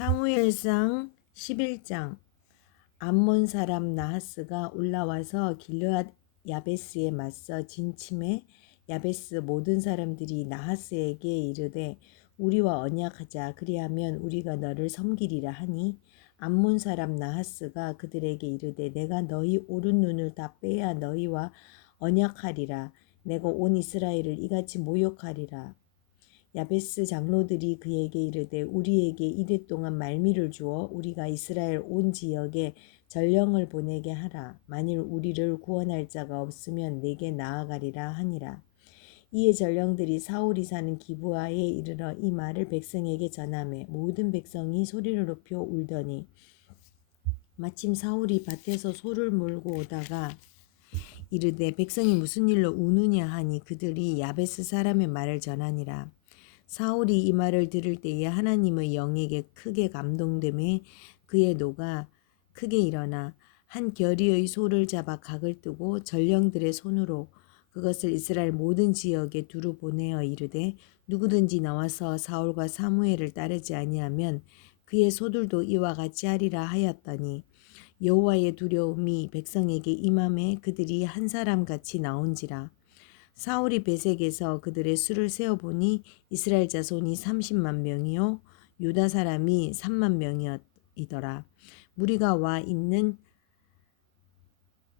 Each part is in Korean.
사무엘상 11장. 암몬 사람 나하스가 올라와서 길르앗 야베스에 맞서 진침해 야베스 모든 사람들이 나하스에게 이르되 우리와 언약하자. 그리하면 우리가 너를 섬기리라 하니 암몬 사람 나하스가 그들에게 이르되 내가 너희 오른 눈을 다 빼야 너희와 언약하리라. 내가 온 이스라엘을 이같이 모욕하리라. 야베스 장로들이 그에게 이르되 우리에게 이레 동안 말미를 주어 우리가 이스라엘 온 지역에 전령을 보내게 하라. 만일 우리를 구원할 자가 없으면 내게 나아가리라 하니라. 이에 전령들이 사울이 사는 기브아에 이르러 이 말을 백성에게 전하매 모든 백성이 소리를 높여 울더니 마침 사울이 밭에서 소를 몰고 오다가 이르되 백성이 무슨 일로 우느냐 하니 그들이 야베스 사람의 말을 전하니라. 사울이 이 말을 들을 때에 하나님의 영에게 크게 감동되매 그의 노가 크게 일어나 한 결의의 소를 잡아 각을 뜨고 전령들의 손으로 그것을 이스라엘 모든 지역에 두루 보내어 이르되 누구든지 나와서 사울과 사무엘을 따르지 아니하면 그의 소들도 이와 같이 하리라 하였더니 여호와의 두려움이 백성에게 임함에 그들이 한 사람같이 나온지라. 사울이 베색에서 그들의 수를 세어보니 이스라엘 자손이 30만 명이요 유다 사람이 3만 명이더라. 무리가 와 있는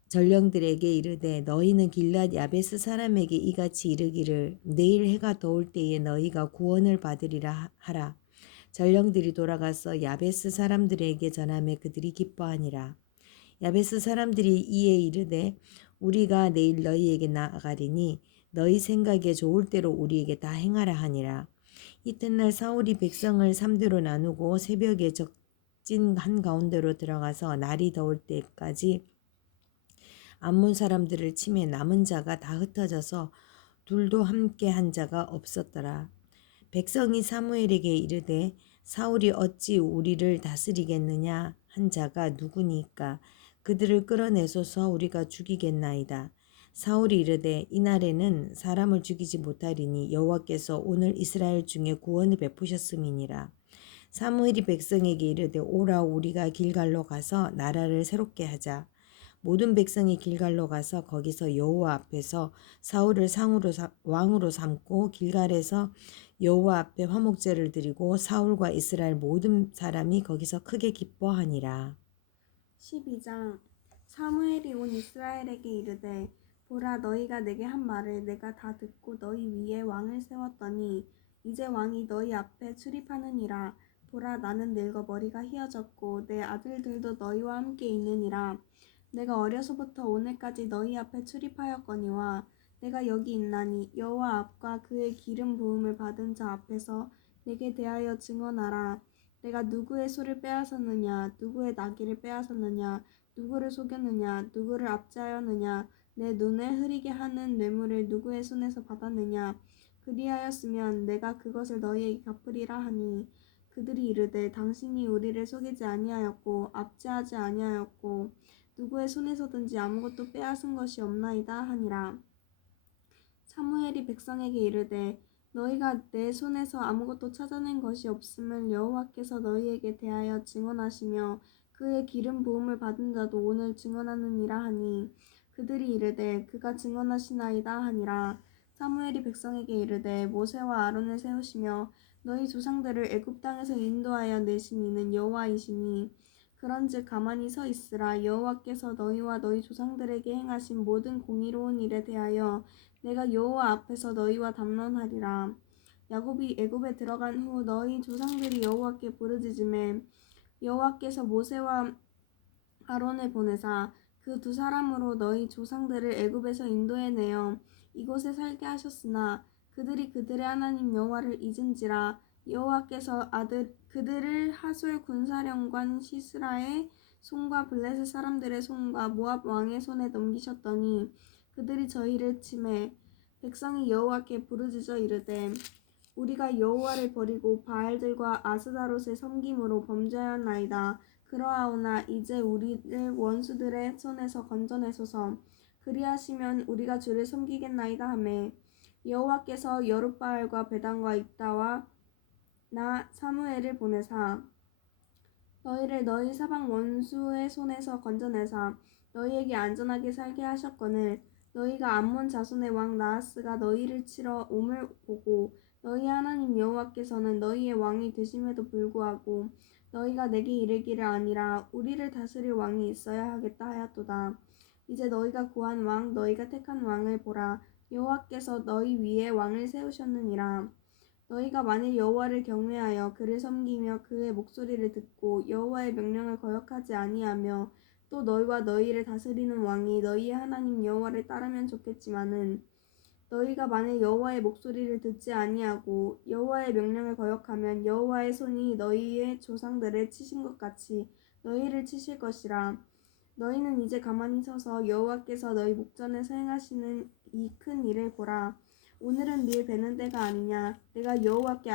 전령들에게 이르되 너희는 길앗 야베스 사람에게 이같이 이르기를 내일 해가 더울 때에 너희가 구원을 받으리라 하라. 전령들이 돌아가서 야베스 사람들에게 전하매 그들이 기뻐하니라. 야베스 사람들이 이에 이르되 우리가 내일 너희에게 나아가리니 너희 생각에 좋을 대로 우리에게 다 행하라 하니라. 이튿날 사울이 백성을 3대로 나누고 새벽에 적진 한가운데로 들어가서 날이 더울 때까지 암몬 사람들을 치매 남은 자가 다 흩어져서 둘도 함께 한 자가 없었더라. 백성이 사무엘에게 이르되 사울이 어찌 우리를 다스리겠느냐 한 자가 누구니까 그들을 끌어내소서 우리가 죽이겠나이다. 사울이 이르되 이날에는 사람을 죽이지 못하리니 여호와께서 오늘 이스라엘 중에 구원을 베푸셨음이니라. 사무엘이 백성에게 이르되 오라 우리가 길갈로 가서 나라를 새롭게 하자. 모든 백성이 길갈로 가서 거기서 여호와 앞에서 사울을 왕으로 삼고 길갈에서 여호와 앞에 화목제를 드리고 사울과 이스라엘 모든 사람이 거기서 크게 기뻐하니라. 12장. 사무엘이 온 이스라엘에게 이르되 보라 너희가 내게 한 말을 내가 다 듣고 너희 위에 왕을 세웠더니 이제 왕이 너희 앞에 출입하느니라. 보라 나는 늙어 머리가 휘어졌고 내 아들들도 너희와 함께 있느니라. 내가 어려서부터 오늘까지 너희 앞에 출입하였거니와 내가 여기 있나니 여호와 앞과 그의 기름 부음을 받은 자 앞에서 내게 대하여 증언하라. 내가 누구의 소를 빼앗았느냐 누구의 나귀를 빼앗았느냐 누구를 속였느냐 누구를 압제하였느냐 내 눈을 흐리게 하는 뇌물을 누구의 손에서 받았느냐 그리하였으면 내가 그것을 너희에게 갚으리라 하니 그들이 이르되 당신이 우리를 속이지 아니하였고 압제하지 아니하였고 누구의 손에서든지 아무것도 빼앗은 것이 없나이다 하니라. 사무엘이 백성에게 이르되 너희가 내 손에서 아무것도 찾아낸 것이 없음을 여호와께서 너희에게 대하여 증언하시며 그의 기름 부음을 받은 자도 오늘 증언하느니라 하니 그들이 이르되 그가 증언하시나이다 하니라. 사무엘이 백성에게 이르되 모세와 아론을 세우시며 너희 조상들을 애굽 땅에서 인도하여 내신 이는 여호와이시니 그런즉 가만히 서 있으라. 여호와께서 너희와 너희 조상들에게 행하신 모든 공의로운 일에 대하여 내가 여호와 앞에서 너희와 담론하리라. 야곱이 애굽에 들어간 후 너희 조상들이 여호와께 부르짖음에 여호와께서 모세와 아론을 보내사 그 두 사람으로 너희 조상들을 애굽에서 인도해내어 이곳에 살게 하셨으나 그들이 그들의 하나님 여호와를 잊은지라. 여호와께서 그들을 하솔 군사령관 시스라의 손과 블레셋 사람들의 손과 모압 왕의 손에 넘기셨더니 그들이 저희를 치매 백성이 여호와께 부르짖어 이르되 우리가 여호와를 버리고 바알들과 아스다롯을 섬김으로 범죄하였나이다. 그러하오나 이제 우리를 원수들의 손에서 건져내소서. 그리하시면 우리가 주를 섬기겠나이다 하매 여호와께서 여룻바알과 베단과 입다와 나 사무엘을 보내사 너희를 너희 사방 원수의 손에서 건져내사 너희에게 안전하게 살게 하셨거늘 너희가 암몬 자손의 왕 나하스가 너희를 치러 옴을 보고 너희 하나님 여호와께서는 너희의 왕이 되심에도 불구하고 너희가 내게 이르기를 아니라 우리를 다스릴 왕이 있어야 하겠다 하였도다. 이제 너희가 구한 왕 너희가 택한 왕을 보라. 여호와께서 너희 위에 왕을 세우셨느니라. 너희가 만일 여호와를 경외하여 그를 섬기며 그의 목소리를 듣고 여호와의 명령을 거역하지 아니하며 또 너희와 너희를 다스리는 왕이 너희의 하나님 여호와를 따르면 좋겠지만은 너희가 만일 여호와의 목소리를 듣지 아니하고 여호와의 명령을 거역하면 여호와의 손이 너희의 조상들을 치신 것 같이 너희를 치실 것이라. 너희는 이제 가만히 서서 여호와께서 너희 목전에서 행하시는 이 큰 일을 보라. 오늘은 밀 베는 때가 아니냐. 내가 여호와께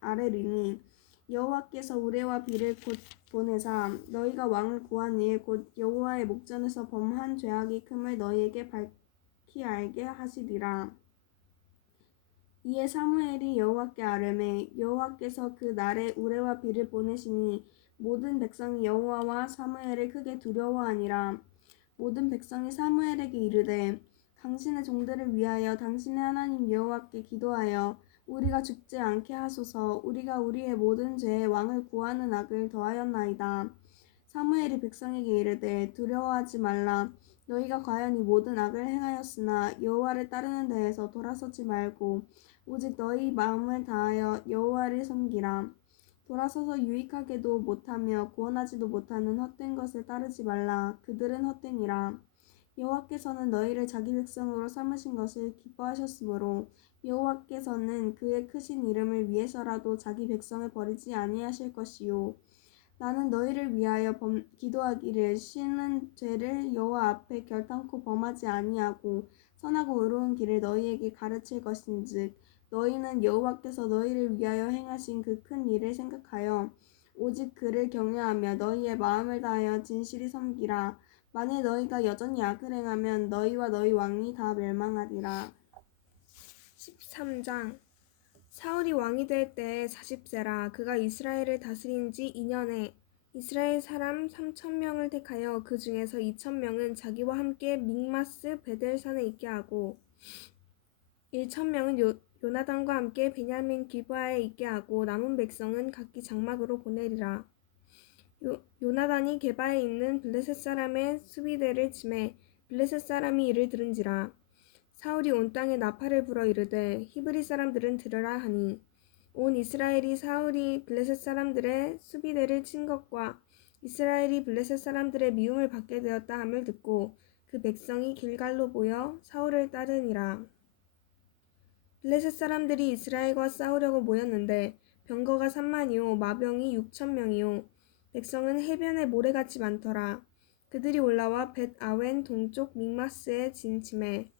아뢰리니 여호와께서 우레와 비를 곧 보내사 너희가 왕을 구한 일 곧 여호와의 목전에서 범한 죄악이 큼을 너희에게 밝히 알게 하시리라. 이에 사무엘이 여호와께 아뢰매 여호와께서 그 날에 우레와 비를 보내시니 모든 백성이 여호와와 사무엘을 크게 두려워하니라. 모든 백성이 사무엘에게 이르되 당신의 종들을 위하여 당신의 하나님 여호와께 기도하여 우리가 죽지 않게 하소서. 우리가 우리의 모든 죄에 왕을 구하는 악을 더하였나이다. 사무엘이 백성에게 이르되 두려워하지 말라. 너희가 과연 이 모든 악을 행하였으나 여호와를 따르는 데에서 돌아서지 말고 오직 너희 마음을 다하여 여호와를 섬기라. 돌아서서 유익하게도 못하며 구원하지도 못하는 헛된 것을 따르지 말라. 그들은 헛되니라. 여호와께서는 너희를 자기 백성으로 삼으신 것을 기뻐하셨으므로 여호와께서는 그의 크신 이름을 위해서라도 자기 백성을 버리지 아니하실 것이요. 나는 너희를 위하여 기도하기를 쉬는 죄를 여호와 앞에 결탄코 범하지 아니하고 선하고 의로운 길을 너희에게 가르칠 것인즉 너희는 여호와께서 너희를 위하여 행하신 그 큰 일을 생각하여 오직 그를 경외하며 너희의 마음을 다하여 진실이 섬기라. 만일 너희가 여전히 악을 행하면 너희와 너희 왕이 다 멸망하리라. 13장 사울이 왕이 될 때에 40세라. 그가 이스라엘을 다스린 지 2년에 이스라엘 사람 3,000명을 택하여 그 중에서 2,000명은 자기와 함께 믹마스 베델산에 있게 하고 1,000명은 요나단과 함께 베냐민 기브아에 있게 하고 남은 백성은 각기 장막으로 보내리라. 요나단이 게바에 있는 블레셋 사람의 수비대를 치매 블레셋 사람이 이를 들은지라. 사울이 온 땅에 나팔을 불어 이르되 히브리 사람들은 들으라 하니 온 이스라엘이 사울이 블레셋 사람들의 수비대를 친 것과 이스라엘이 블레셋 사람들의 미움을 받게 되었다 함을 듣고 그 백성이 길갈로 모여 사울을 따르니라. 블레셋 사람들이 이스라엘과 싸우려고 모였는데 병거가 3만이요 마병이 6,000명이요 백성은 해변에 모래같이 많더라. 그들이 올라와 벳 아웬 동쪽 믹마스에 진침해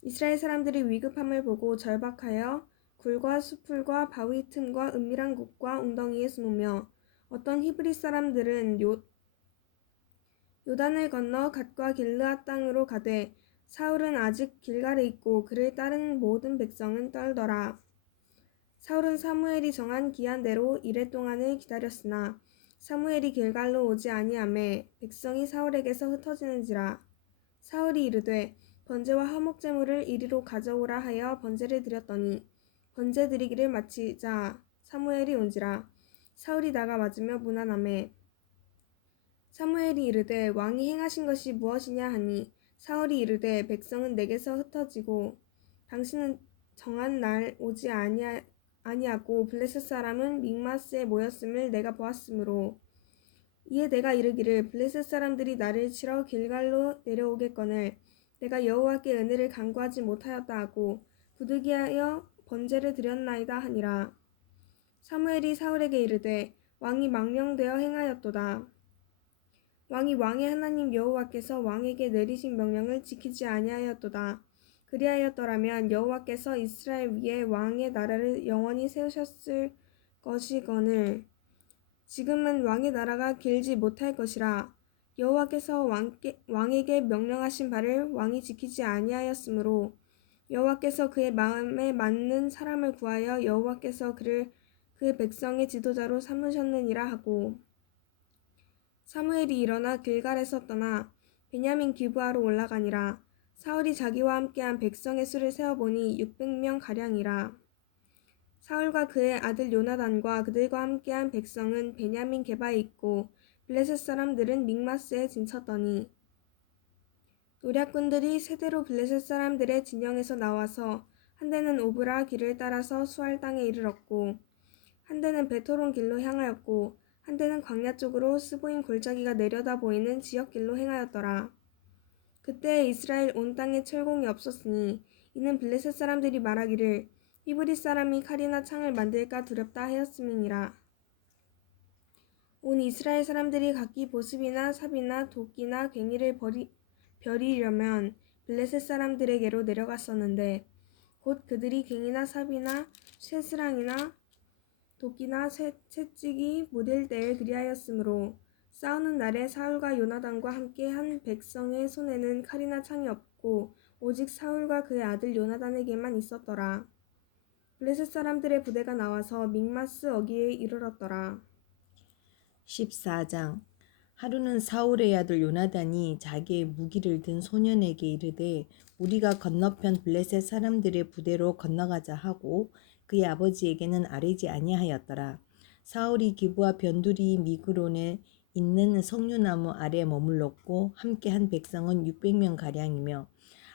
이스라엘 사람들이 위급함을 보고 절박하여 굴과 수풀과 바위 틈과 은밀한 곳과 웅덩이에 숨으며 어떤 히브리 사람들은 요단을 건너 갓과 길르앗 땅으로 가되 사울은 아직 길갈에 있고 그를 따르는 모든 백성은 떨더라. 사울은 사무엘이 정한 기한대로 이레 동안을 기다렸으나 사무엘이 길갈로 오지 아니하매 백성이 사울에게서 흩어지는지라. 사울이 이르되 번제와 화목제물을 이리로 가져오라 하여 번제를 드렸더니 번제 드리기를 마치자 사무엘이 온지라. 사울이 나가 맞으며 무난하매 사무엘이 이르되 왕이 행하신 것이 무엇이냐 하니 사울이 이르되 백성은 내게서 흩어지고 당신은 정한 날 오지 아니하고 블레셋 사람은 믹마스에 모였음을 내가 보았으므로 이에 내가 이르기를 블레셋 사람들이 나를 치러 길갈로 내려오겠거늘 내가 여호와께 은혜를 간구하지 못하였다 하고 부득이하여 번제를 드렸나이다 하니라. 사무엘이 사울에게 이르되 왕이 망령되어 행하였도다. 왕이 왕의 하나님 여호와께서 왕에게 내리신 명령을 지키지 아니하였도다. 그리하였더라면 여호와께서 이스라엘 위에 왕의 나라를 영원히 세우셨을 것이거늘 지금은 왕의 나라가 길지 못할 것이라. 여호와께서 왕에게 명령하신 바를 왕이 지키지 아니하였으므로 여호와께서 그의 마음에 맞는 사람을 구하여 여호와께서 그를 그의 백성의 지도자로 삼으셨느니라 하고 사무엘이 일어나 길갈에서 떠나 베냐민 기브아로 올라가니라. 사울이 자기와 함께한 백성의 수를 세어보니 600명 가량이라. 사울과 그의 아들 요나단과 그들과 함께한 백성은 베냐민 게바에 있고 블레셋 사람들은 믹마스에 진쳤더니 노략군들이 세대로 블레셋 사람들의 진영에서 나와서 한 대는 오브라 길을 따라서 수알 땅에 이르렀고 한 대는 베토론 길로 향하였고 한 대는 광야 쪽으로 스보임 골짜기가 내려다 보이는 지역 길로 행하였더라. 그때 이스라엘 온 땅에 철공이 없었으니 이는 블레셋 사람들이 말하기를 히브리 사람이 칼이나 창을 만들까 두렵다 하였음이니라. 온 이스라엘 사람들이 각기 보습이나 삽이나 도끼나 괭이를 벼리려면 블레셋 사람들에게로 내려갔었는데 곧 그들이 괭이나 삽이나 쇠스랑이나 도끼나 채찍이 못일 때에 그리하였으므로 싸우는 날에 사울과 요나단과 함께 한 백성의 손에는 칼이나 창이 없고 오직 사울과 그의 아들 요나단에게만 있었더라. 블레셋 사람들의 부대가 나와서 믹마스 어귀에 이르렀더라. 14장. 하루는 사울의 아들 요나단이 자기의 무기를 든 소년에게 이르되 우리가 건너편 블레셋 사람들의 부대로 건너가자 하고 그의 아버지에게는 아뢰지 아니하였더라. 사울이 기브와 변두리 미그론에 있는 석류나무 아래 머물렀고 함께한 백성은 600명 가량이며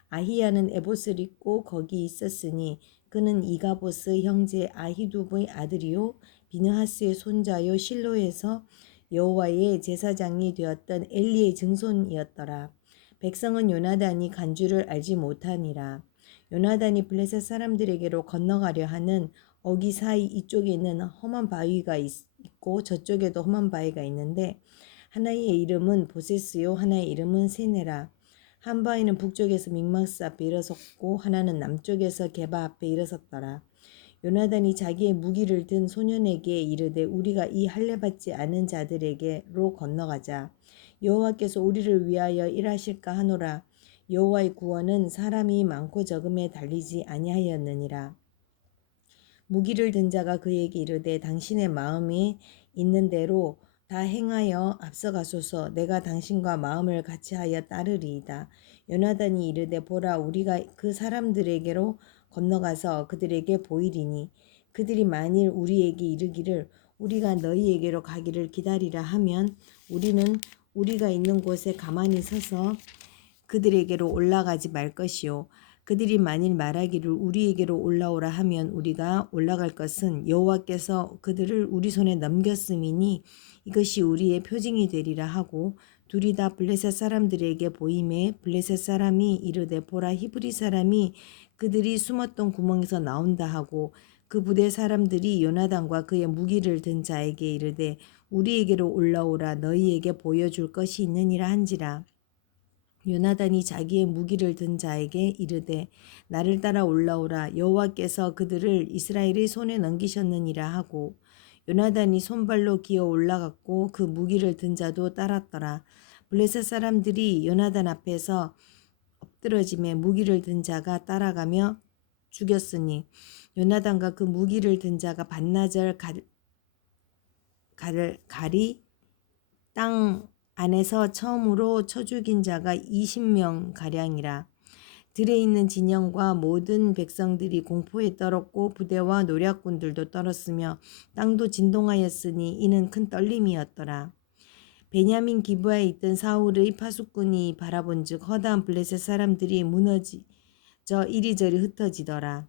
아히야는 에봇을 입고 거기 있었으니 그는 이가보스 형제 아히두브의 아들이요 비느하스의 손자요 실로에서 여호와의 제사장이 되었던 엘리의 증손이었더라. 백성은 요나단이 간 줄을 알지 못하니라. 요나단이 블레셋 사람들에게로 건너가려 하는 어기 사이 이쪽에는 험한 바위가 있고 저쪽에도 험한 바위가 있는데 하나의 이름은 보세스요 하나의 이름은 세네라. 한 바위는 북쪽에서 믹마스 앞에 일어섰고 하나는 남쪽에서 게바 앞에 일어섰더라. 요나단이 자기의 무기를 든 소년에게 이르되 우리가 이 할례받지 않은 자들에게로 건너가자. 여호와께서 우리를 위하여 일하실까 하노라. 여호와의 구원은 사람이 많고 적음에 달리지 아니하였느니라. 무기를 든 자가 그에게 이르되 당신의 마음이 있는 대로 다 행하여 앞서가소서. 내가 당신과 마음을 같이하여 따르리이다. 요나단이 이르되 보라 우리가 그 사람들에게로 건너가서 그들에게 보이리니 그들이 만일 우리에게 이르기를 우리가 너희에게로 가기를 기다리라 하면 우리는 우리가 있는 곳에 가만히 서서 그들에게로 올라가지 말 것이요 그들이 만일 말하기를 우리에게로 올라오라 하면 우리가 올라갈 것은 여호와께서 그들을 우리 손에 넘겼음이니 이것이 우리의 표징이 되리라 하고 둘이 다 블레셋 사람들에게 보임에 블레셋 사람이 이르되 보라 히브리 사람이 그들이 숨었던 구멍에서 나온다 하고 그 부대 사람들이 요나단과 그의 무기를 든 자에게 이르되 우리에게로 올라오라 너희에게 보여줄 것이 있느니라 한지라. 요나단이 자기의 무기를 든 자에게 이르되 나를 따라 올라오라 여호와께서 그들을 이스라엘의 손에 넘기셨느니라 하고 요나단이 손발로 기어 올라갔고 그 무기를 든 자도 따랐더라. 블레셋 사람들이 요나단 앞에서 엎드러짐에 무기를 든 자가 따라가며 죽였으니 요나단과 그 무기를 든 자가 반나절 가리 땅 안에서 처음으로 쳐 죽인 자가 20명 가량이라. 들에 있는 진영과 모든 백성들이 공포에 떨었고 부대와 노략군들도 떨었으며 땅도 진동하였으니 이는 큰 떨림이었더라. 베냐민 기브아에 있던 사울의 파수꾼이 바라본즉 허다한 블레셋 사람들이 무너져 이리저리 흩어지더라.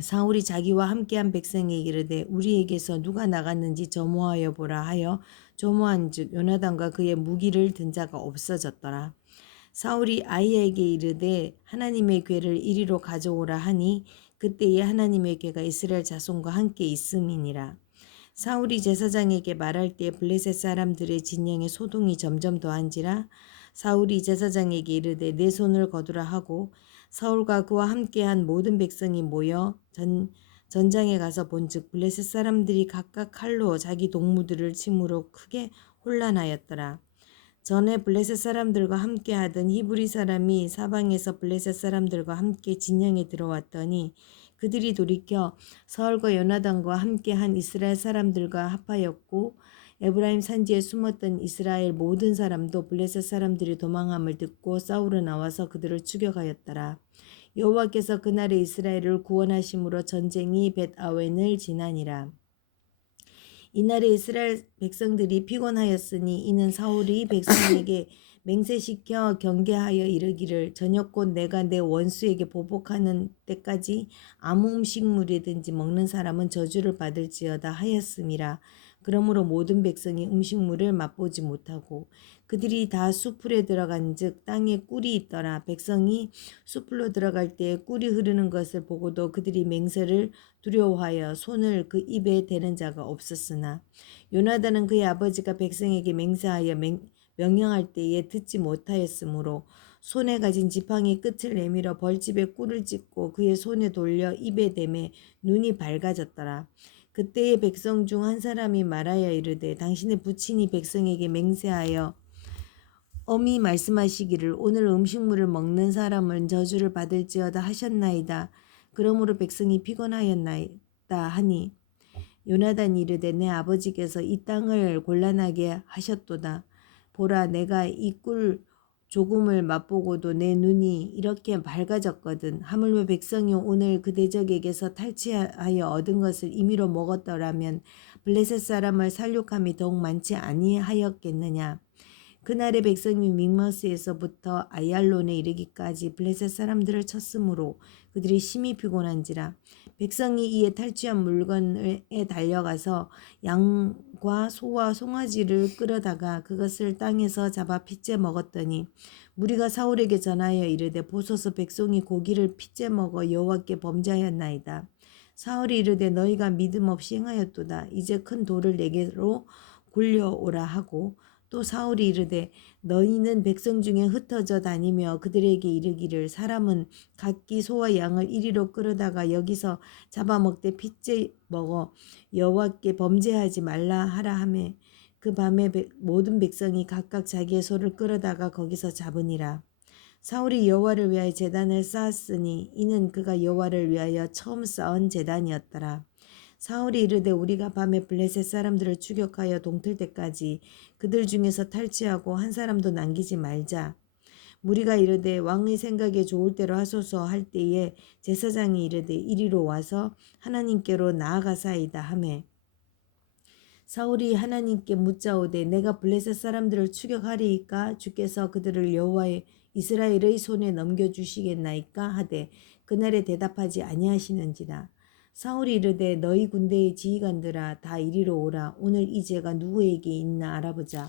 사울이 자기와 함께한 백성에게 이르되 우리에게서 누가 나갔는지 점호하여 보라 하여 점호한즉 요나단과 그의 무기를 든 자가 없어졌더라. 사울이 아히야에게 이르되 하나님의 궤를 이리로 가져오라 하니 그때에 하나님의 궤가 이스라엘 자손과 함께 있음이니라. 사울이 제사장에게 말할 때 블레셋 사람들의 진영에 소동이 점점 더한지라. 사울이 제사장에게 이르되 내 손을 거두라 하고 사울과 그와 함께한 모든 백성이 모여 전장에 가서 본즉 블레셋 사람들이 각각 칼로 자기 동무들을 침으로 크게 혼란하였더라. 전에 블레셋 사람들과 함께하던 히브리 사람이 사방에서 블레셋 사람들과 함께 진영에 들어왔더니 그들이 돌이켜 사울과 요나단과 함께 한 이스라엘 사람들과 합하였고 에브라임 산지에 숨었던 이스라엘 모든 사람도 블레셋 사람들이 도망함을 듣고 싸우러 나와서 그들을 추격하였더라. 여호와께서 그날에 이스라엘을 구원하심으로 전쟁이 벳아웬을 지나니라. 이날에 이스라엘 백성들이 피곤하였으니 이는 사울이 백성에게 맹세시켜 경계하여 이르기를 저녁곧 내가 내 원수에게 보복하는 때까지 아무 음식물이든지 먹는 사람은 저주를 받을지어다 하였음이라. 그러므로 모든 백성이 음식물을 맛보지 못하고 그들이 다 수풀에 들어간즉 땅에 꿀이 있더라. 백성이 수풀로 들어갈 때에 꿀이 흐르는 것을 보고도 그들이 맹세를 두려워하여 손을 그 입에 대는 자가 없었으나 요나단은 그의 아버지가 백성에게 맹세하여 명령할 때에 듣지 못하였으므로 손에 가진 지팡이 끝을 내밀어 벌집에 꿀을 찢고 그의 손에 돌려 입에 대매 눈이 밝아졌더라. 그때의 백성 중 한 사람이 말하여 이르되 당신의 부친이 백성에게 맹세하여 엄히 말씀하시기를 오늘 음식물을 먹는 사람은 저주를 받을지어다 하셨나이다. 그러므로 백성이 피곤하였나이다 하니 요나단이 이르되 내 아버지께서 이 땅을 곤란하게 하셨도다. 보라 내가 이 꿀 조금을 맛보고도 내 눈이 이렇게 밝아졌거든. 하물며 백성이 오늘 그 대적에게서 탈취하여 얻은 것을 임의로 먹었더라면 블레셋 사람을 살육함이 더욱 많지 아니하였겠느냐. 그날의 백성이 믹마스에서부터 아얄론에 이르기까지 블레셋 사람들을 쳤으므로 그들이 심히 피곤한지라. 백성이 이에 탈취한 물건에 달려가서 양과 소와 송아지를 끌어다가 그것을 땅에서 잡아 핏째 먹었더니 무리가 사울에게 전하여 이르되 보소서 백성이 고기를 핏째 먹어 여호와께 범죄하였나이다. 사울이 이르되 너희가 믿음 없이 행하였도다. 이제 큰 돌을 내게로 굴려오라 하고 또 사울이 이르되 너희는 백성 중에 흩어져 다니며 그들에게 이르기를 사람은 각기 소와 양을 이리로 끌어다가 여기서 잡아먹되 핏째 먹어 여호와께 범죄하지 말라 하라 하매 그 밤에 모든 백성이 각각 자기의 소를 끌어다가 거기서 잡으니라. 사울이 여호와를 위하여 제단을 쌓았으니 이는 그가 여호와를 위하여 처음 쌓은 제단이었더라. 사울이 이르되 우리가 밤에 블레셋 사람들을 추격하여 동틀 때까지 그들 중에서 탈취하고 한 사람도 남기지 말자. 무리가 이르되 왕의 생각에 좋을 대로 하소서 할 때에 제사장이 이르되 이리로 와서 하나님께로 나아가사이다 하매 사울이 하나님께 묻자오되 내가 블레셋 사람들을 추격하리이까 주께서 그들을 여호와의 이스라엘의 손에 넘겨주시겠나이까 하되 그날에 대답하지 아니하시는지라. 사울이 이르되 너희 군대의 지휘관들아 다 이리로 오라. 오늘 이 죄가 누구에게 있나 알아보자.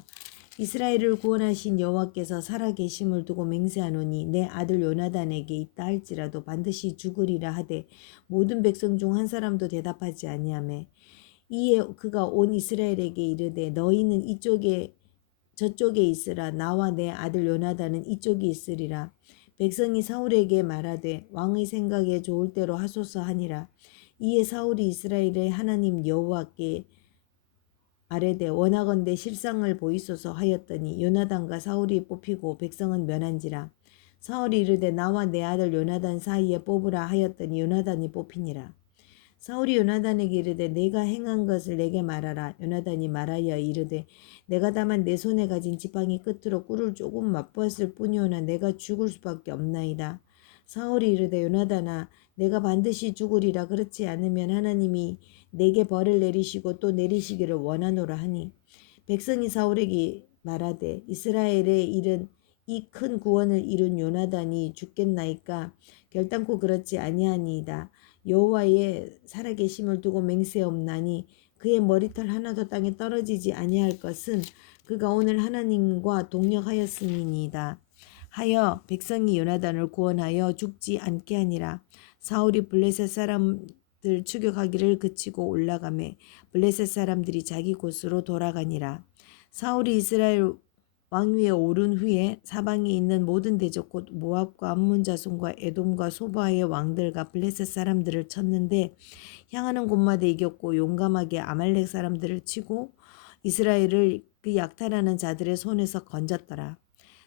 이스라엘을 구원하신 여호와께서 살아계심을 두고 맹세하노니 내 아들 요나단에게 있다 할지라도 반드시 죽으리라 하되 모든 백성 중 한 사람도 대답하지 아니하매 이에 그가 온 이스라엘에게 이르되 너희는 이쪽에 저쪽에 있으라. 나와 내 아들 요나단은 이쪽에 있으리라. 백성이 사울에게 말하되 왕의 생각에 좋을 대로 하소서 하니라. 이에 사울이 이스라엘의 하나님 여호와께 아뢰되 원하건대 실상을 보이소서 하였더니 요나단과 사울이 뽑히고 백성은 면한지라. 사울이 이르되 나와 내 아들 요나단 사이에 뽑으라 하였더니 요나단이 뽑히니라. 사울이 요나단에게 이르되 내가 행한 것을 내게 말하라. 요나단이 말하여 이르되 내가 다만 내 손에 가진 지팡이 끝으로 꿀을 조금 맛보았을 뿐이오나 내가 죽을 수밖에 없나이다. 사울이 이르되 요나단아 내가 반드시 죽으리라. 그렇지 않으면 하나님이 내게 벌을 내리시고 또 내리시기를 원하노라 하니 백성이 사울에게 말하되 이스라엘의 일은 이 큰 구원을 이룬 요나단이 죽겠나이까. 결단코 그렇지 아니하니이다. 여호와의 살아계심을 두고 맹세없나니 그의 머리털 하나도 땅에 떨어지지 아니할 것은 그가 오늘 하나님과 동력하였음이니이다. 하여 백성이 요나단을 구원하여 죽지 않게 하니라. 사울이 블레셋 사람들 추격하기를 그치고 올라가매 블레셋 사람들이 자기 곳으로 돌아가니라. 사울이 이스라엘 왕위에 오른 후에 사방에 있는 모든 대적 곧 모압과 암몬 자손과 에돔과 소바의 왕들과 블레셋 사람들을 쳤는데 향하는 곳마다 이겼고 용감하게 아말렉 사람들을 치고 이스라엘을 그 약탈하는 자들의 손에서 건졌더라.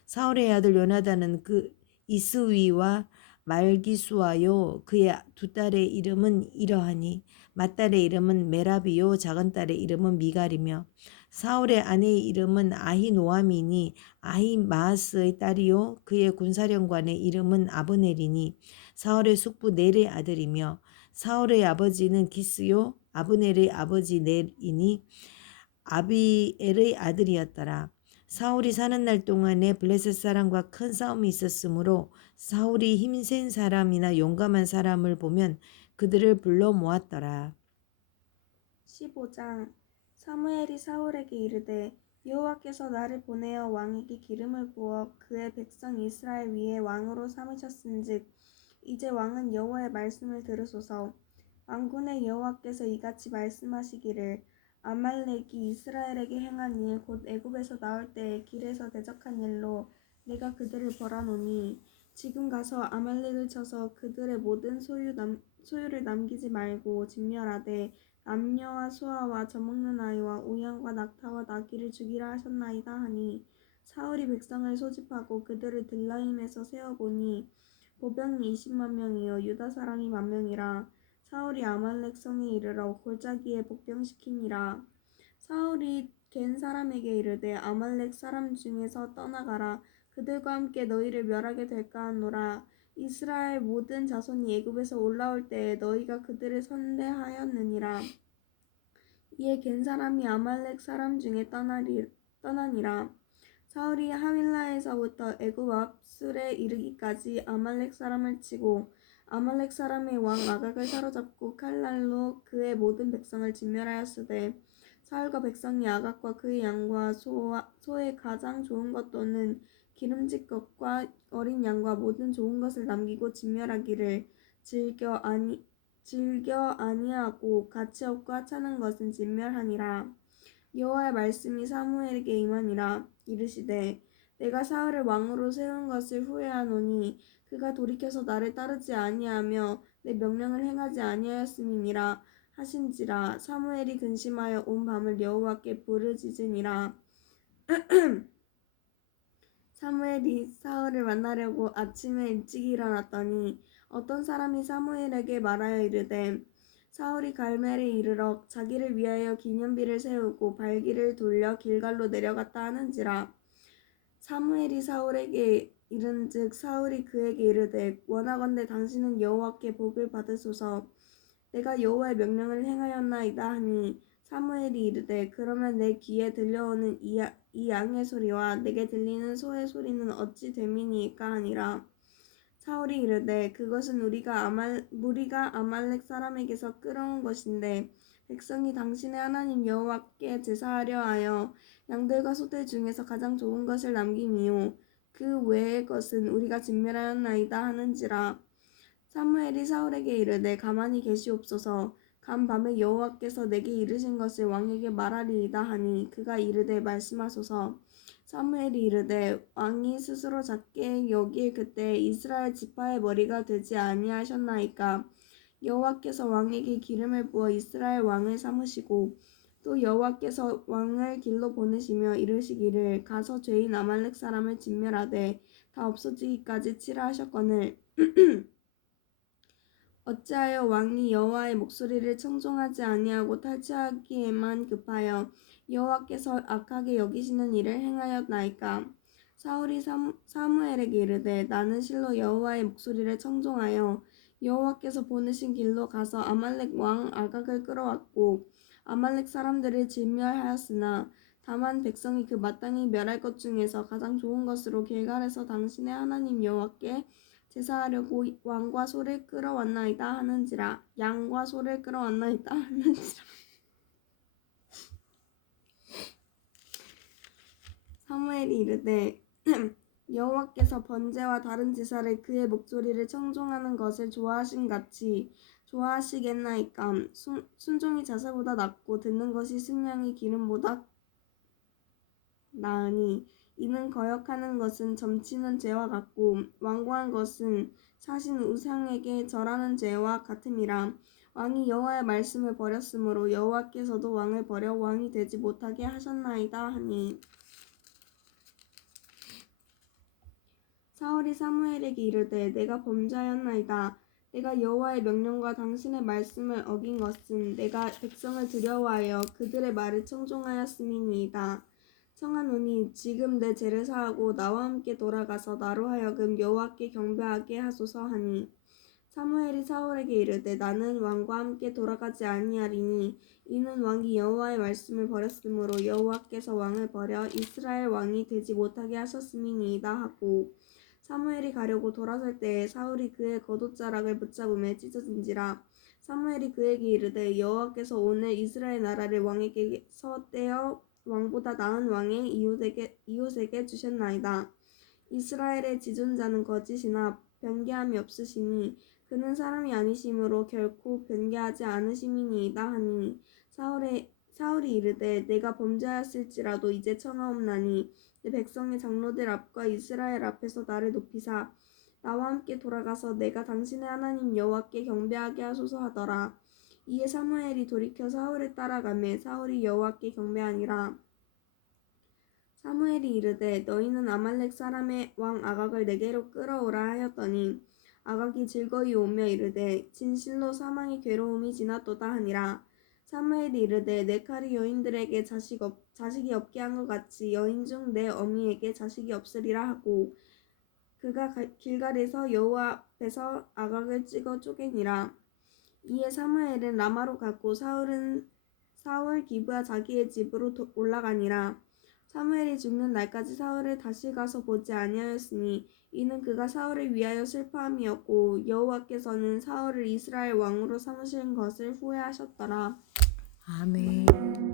사울의 아들 요나단은 그 이스위와 말기수아요. 그의 두 딸의 이름은 이러하니 맏딸의 이름은 메라비요 작은 딸의 이름은 미갈이며 사울의 아내의 이름은 아히노아미니 아히마아스의 딸이요 그의 군사령관의 이름은 아브넬이니 사울의 숙부 넬의 아들이며 사울의 아버지는 기스요 아브넬의 아버지 넬이니 아비엘의 아들이었더라. 사울이 사는 날 동안에 블레셋 사람과 큰 싸움이 있었으므로 사울이 힘센 사람이나 용감한 사람을 보면 그들을 불러 모았더라. 15장 사무엘이 사울에게 이르되 여호와께서 나를 보내어 왕에게 기름을 부어 그의 백성 이스라엘 위에 왕으로 삼으셨은즉 이제 왕은 여호와의 말씀을 들으소서. 만군의 여호와께서 이같이 말씀하시기를 아말렉이 이스라엘에게 행한 일 곧 애굽에서 나올 때에 길에서 대적한 일로 내가 그들을 벌하노니 지금 가서 아말렉을 쳐서 그들의 모든 소유를 남기지 말고 진멸하되 남녀와 소아와 젖먹는 아이와 우양과 낙타와 나귀를 죽이라 하셨나이다 하니 사울이 백성을 소집하고 그들을 들라임에서 세어보니 보병이 20만 명이요 유다 사람이 10,000명이라. 사울이 아말렉 성에 이르러 골짜기에 복병시키니라. 사울이 겐 사람에게 이르되 아말렉 사람 중에서 떠나가라. 그들과 함께 너희를 멸하게 될까 하노라. 이스라엘 모든 자손이 애굽에서 올라올 때에 너희가 그들을 선대하였느니라. 이에 겐 사람이 아말렉 사람 중에 떠나니라. 사울이 하윌라에서부터 애굽 앞 술에 이르기까지 아말렉 사람을 치고 아말렉 사람의 왕 아각을 사로잡고 칼날로 그의 모든 백성을 진멸하였으되 사울과 백성이 아각과 그의 양과 소의 가장 좋은 것 또는 기름진 것과 어린 양과 모든 좋은 것을 남기고 진멸하기를 즐겨 아니하고 가치 없고 하찮은 것은 진멸하니라. 여호와의 말씀이 사무엘에게 임하니라. 이르시되 내가 사울을 왕으로 세운 것을 후회하노니 그가 돌이켜서 나를 따르지 아니하며 내 명령을 행하지 아니하였음이니라 하신지라. 사무엘이 근심하여 온 밤을 여호와께 부르짖으니라. 사무엘이 사울을 만나려고 아침에 일찍 일어났더니 어떤 사람이 사무엘에게 말하여 이르되 사울이 갈멜에 이르러 자기를 위하여 기념비를 세우고 발길을 돌려 길갈로 내려갔다 하는지라. 사무엘이 사울에게 이른즉 사울이 그에게 이르되 원하건대 당신은 여호와께 복을 받으소서. 내가 여호와의 명령을 행하였나이다 하니 사무엘이 이르되 그러면 내 귀에 들려오는 이 양의 소리와 내게 들리는 소의 소리는 어찌 됨이니이까 하니라. 사울이 이르되 그것은 무리가 아말렉 사람에게서 끌어온 것인데 백성이 당신의 하나님 여호와께 제사하려 하여 양들과 소들 중에서 가장 좋은 것을 남김이요 그 외의 것은 우리가 진멸하였나이다 하는지라. 사무엘이 사울에게 이르되 가만히 계시옵소서. 간밤에 여호와께서 내게 이르신 것을 왕에게 말하리이다 하니 그가 이르되 말씀하소서. 사무엘이 이르되 왕이 스스로 작게 여길 그때 이스라엘 지파의 머리가 되지 아니하셨나이까. 여호와께서 왕에게 기름을 부어 이스라엘 왕을 삼으시고 또 여호와께서 왕을 길로 보내시며 이르시기를 가서 죄인 아말렉 사람을 진멸하되 다 없어지기까지 치라 하셨거늘 어찌하여 왕이 여호와의 목소리를 청종하지 아니하고 탈취하기에만 급하여 여호와께서 악하게 여기시는 일을 행하였나이까. 사울이 사무엘에게 이르되 나는 실로 여호와의 목소리를 청종하여 여호와께서 보내신 길로 가서 아말렉 왕 아각을 끌어왔고 아말렉 사람들을 진멸하였으나 다만 백성이 그 마땅히 멸할 것 중에서 가장 좋은 것으로 길갈에서 당신의 하나님 여호와께 제사하려고 왕과 소를 끌어왔나이다 하는지라. 양과 소를 끌어왔나이다 하는지라. 사무엘이 이르되 여호와께서 번제와 다른 제사를 그의 목소리를 청종하는 것을 좋아하신 같이 좋아하시겠나이까. 순종이 자세보다 낫고 듣는 것이 승량의 기름보다 나으니 이는 거역하는 것은 점치는 죄와 같고 완고한 것은 사신 우상에게 절하는 죄와 같음이라. 왕이 여호와의 말씀을 버렸으므로 여호와께서도 왕을 버려 왕이 되지 못하게 하셨나이다 하니 사울이 사무엘에게 이르되 내가 범죄하였나이다. 내가 여호와의 명령과 당신의 말씀을 어긴 것은 내가 백성을 두려워하여 그들의 말을 청종하였음이니이다. 청하노니 지금 내 죄를 사하고 나와 함께 돌아가서 나로 하여금 여호와께 경배하게 하소서 하니 사무엘이 사울에게 이르되 나는 왕과 함께 돌아가지 아니하리니 이는 왕이 여호와의 말씀을 버렸으므로 여호와께서 왕을 버려 이스라엘 왕이 되지 못하게 하셨음이니이다 하고 사무엘이 가려고 돌아설 때에 사울이 그의 겉옷자락을 붙잡음에 찢어진지라. 사무엘이 그에게 이르되 여호와께서 오늘 이스라엘 나라를 왕에게서 떼어 왕보다 나은 왕의 이웃에게 주셨나이다. 이스라엘의 지존자는 거짓이나 변개함이 없으시니 그는 사람이 아니심으로 결코 변개하지 않으심이니이다 하니 사울이 이르되 내가 범죄하였을지라도 이제 청하옵나니 내 백성의 장로들 앞과 이스라엘 앞에서 나를 높이사 나와 함께 돌아가서 내가 당신의 하나님 여호와께 경배하게 하소서 하더라. 이에 사무엘이 돌이켜 사울을 따라가매 사울이 여호와께 경배하니라. 사무엘이 이르되 너희는 아말렉 사람의 왕 아각을 내게로 끌어오라 하였더니 아각이 즐거이 오며 이르되 진실로 사망의 괴로움이 지났도다 하니라. 사무엘이 이르되 내 칼이 여인들에게 자식이 없게 한 것 같이 여인 중 내 어미에게 자식이 없으리라 하고 그가 길갈에서 여호와 앞에서 아각을 찍어 쪼개니라. 이에 사무엘은 라마로 갔고 사울 기브아 자기의 집으로 올라가니라. 사무엘이 죽는 날까지 사울을 다시 가서 보지 아니하였으니 이는 그가 사울을 위하여 슬퍼함이었고 여호와께서는 사울을 이스라엘 왕으로 삼으신 것을 후회하셨더라. 아멘.